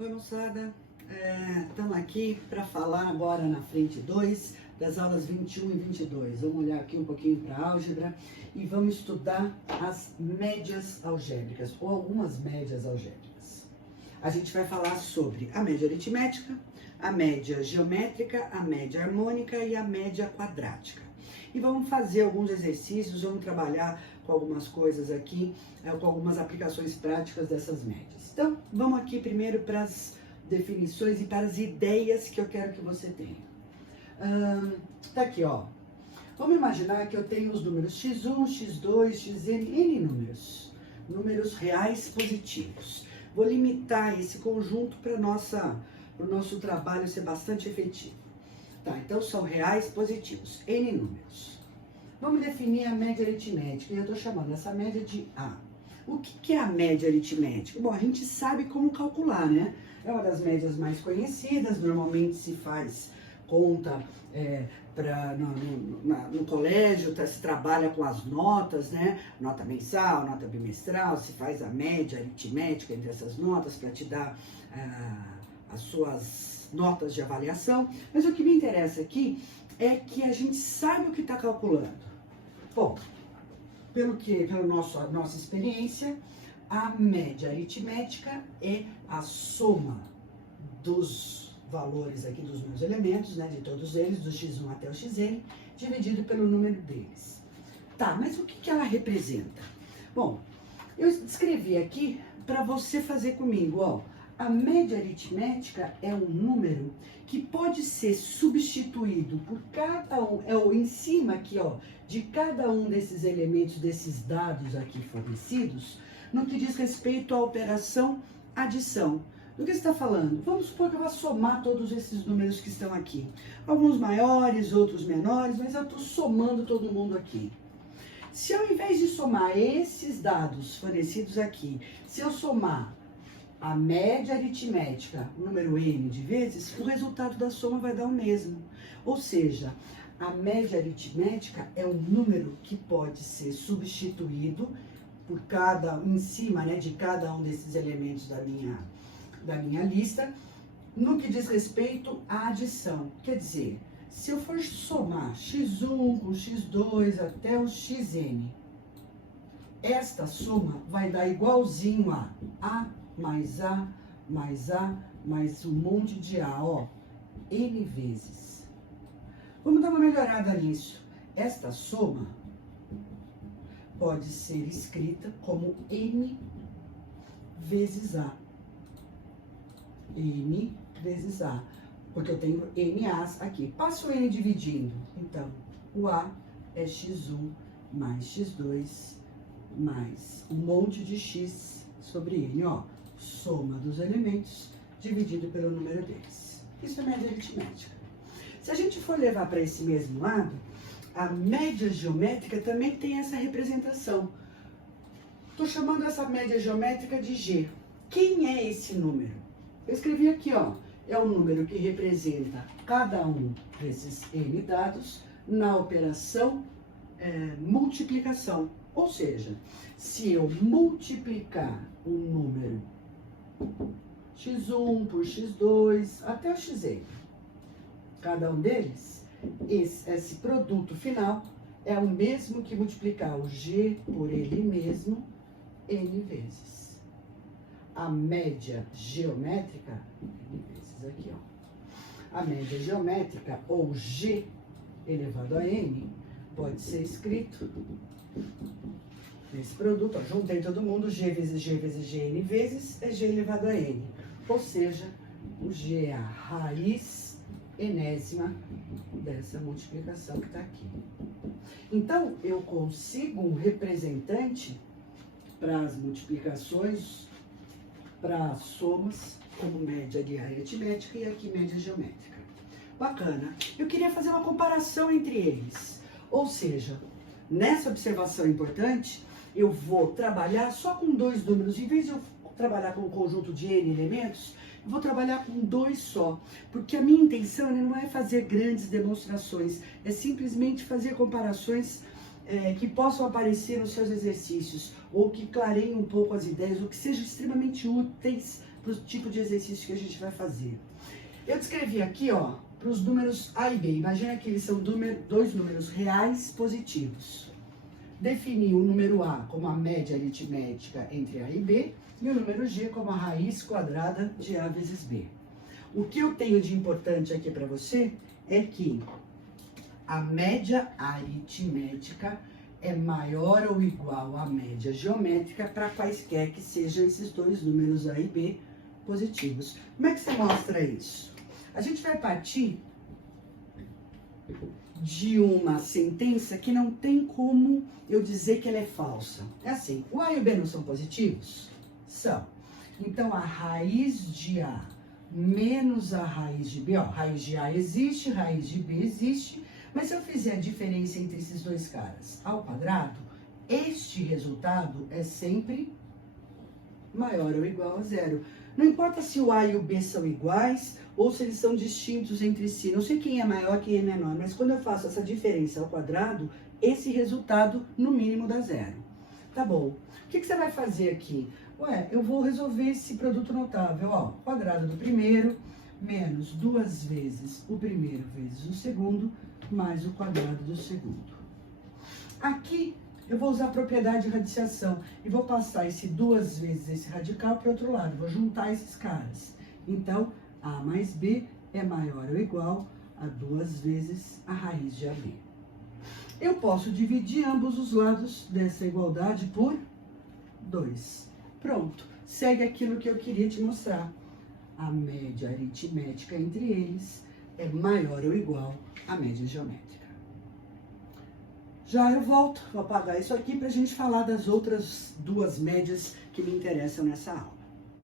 Oi, moçada, estamos aqui para falar agora na frente 2 das aulas 21 e 22. Vamos olhar aqui um pouquinho para a álgebra e vamos estudar as médias algébricas, ou algumas médias algébricas. A gente vai falar sobre a média aritmética, a média geométrica, a média harmônica e a média quadrática. E vamos fazer alguns exercícios, vamos trabalhar com algumas coisas aqui, com algumas aplicações práticas dessas médias. Então, vamos aqui primeiro para as definições e para as ideias que eu quero que você tenha. Tá aqui, ó. Vamos imaginar que eu tenho os números x1, x2, xn, n números. Números reais positivos. Vou limitar esse conjunto para o nosso trabalho ser bastante efetivo. Tá, então são reais positivos, n números. Vamos definir a média aritmética, e eu estou chamando essa média de A. O que é a média aritmética? Bom, a gente sabe como calcular, né? É uma das médias mais conhecidas, normalmente se faz conta no colégio, se trabalha com as notas, né? Nota mensal, nota bimestral, se faz a média aritmética entre essas notas para te dar as suas notas de avaliação. Mas o que me interessa aqui é que a gente sabe o que está calculando. Bom, pela nossa experiência, a média aritmética é a soma dos valores aqui dos meus elementos, né, de todos eles, do x1 até o xn, dividido pelo número deles. Tá, mas o que ela representa? Bom, eu escrevi aqui para você fazer comigo, ó. A média aritmética é um número que pode ser substituído por cada um, em cima aqui, ó, de cada um desses elementos, desses dados aqui fornecidos, no que diz respeito à operação adição. Do que você está falando? Vamos supor que eu vou somar todos esses números que estão aqui. Alguns maiores, outros menores, mas eu estou somando todo mundo aqui. Se ao invés de somar esses dados fornecidos aqui, se eu somar a média aritmética, o número n de vezes, o resultado da soma vai dar o mesmo. Ou seja, a média aritmética é um número que pode ser substituído por em cima, né, de cada um desses elementos da minha lista, no que diz respeito à adição. Quer dizer, se eu for somar x1 com x2 até o xn, esta soma vai dar igualzinho a mais A, mais um monte de A, ó, N vezes. Vamos dar uma melhorada nisso. Esta soma pode ser escrita como N vezes A. N vezes A, porque eu tenho NAs aqui. Passo o N dividindo. Então, o A é x1 mais x2 mais um monte de x sobre N, ó. Soma dos elementos dividido pelo número deles. Isso é média aritmética. Se a gente for levar para esse mesmo lado, a média geométrica também tem essa representação. Estou chamando essa média geométrica de G. Quem é esse número? Eu escrevi aqui, ó. É o número que representa cada um desses N dados na operação multiplicação. Ou seja, se eu multiplicar um número x1 por x2 até o xn, cada um deles, esse produto final é o mesmo que multiplicar o g por ele mesmo n vezes. A média geométrica, n vezes aqui, ó. A média geométrica, ou g elevado a n, pode ser escrito nesse produto, ó, juntei todo mundo, g vezes g vezes gn vezes é g elevado a n. Ou seja, o g é a raiz enésima dessa multiplicação que está aqui. Então, eu consigo um representante para as multiplicações, para as somas, como média aritmética e aqui média geométrica. Bacana. Eu queria fazer uma comparação entre eles. Ou seja, nessa observação importante, eu vou trabalhar só com dois números. Em vez de eu trabalhar com um conjunto de N elementos, eu vou trabalhar com dois só. Porque a minha intenção não é fazer grandes demonstrações, é simplesmente fazer comparações que possam aparecer nos seus exercícios, ou que clareiem um pouco as ideias, ou que sejam extremamente úteis para o tipo de exercício que a gente vai fazer. Eu descrevi aqui, ó, para os números A e B. Imagina que eles são dois números reais positivos. Defini o número A como a média aritmética entre A e B e o número G como a raiz quadrada de A vezes B. O que eu tenho de importante aqui para você é que a média aritmética é maior ou igual à média geométrica para quaisquer que sejam esses dois números A e B positivos. Como é que você mostra isso? A gente vai partir de uma sentença que não tem como eu dizer que ela é falsa. É assim, o A e o B não são positivos? São. Então, a raiz de A menos a raiz de B, ó, raiz de A existe, raiz de B existe, mas se eu fizer a diferença entre esses dois caras ao quadrado, este resultado é sempre maior ou igual a zero. Não importa se o A e o B são iguais ou se eles são distintos entre si. Não sei quem é maior, quem é menor, mas quando eu faço essa diferença ao quadrado, esse resultado, no mínimo, dá zero. Tá bom. O que você vai fazer aqui? Ué, eu vou resolver esse produto notável. Ó, quadrado do primeiro menos 2 vezes o primeiro vezes o segundo, mais o quadrado do segundo. Aqui, eu vou usar a propriedade de radiciação e vou passar esse 2 vezes esse radical para o outro lado. Vou juntar esses caras. Então, A mais B é maior ou igual a 2 vezes a raiz de AB. Eu posso dividir ambos os lados dessa igualdade por 2. Pronto. Segue aquilo que eu queria te mostrar. A média aritmética entre eles é maior ou igual à média geométrica. Já eu volto, vou apagar isso aqui para a gente falar das outras duas médias que me interessam nessa aula.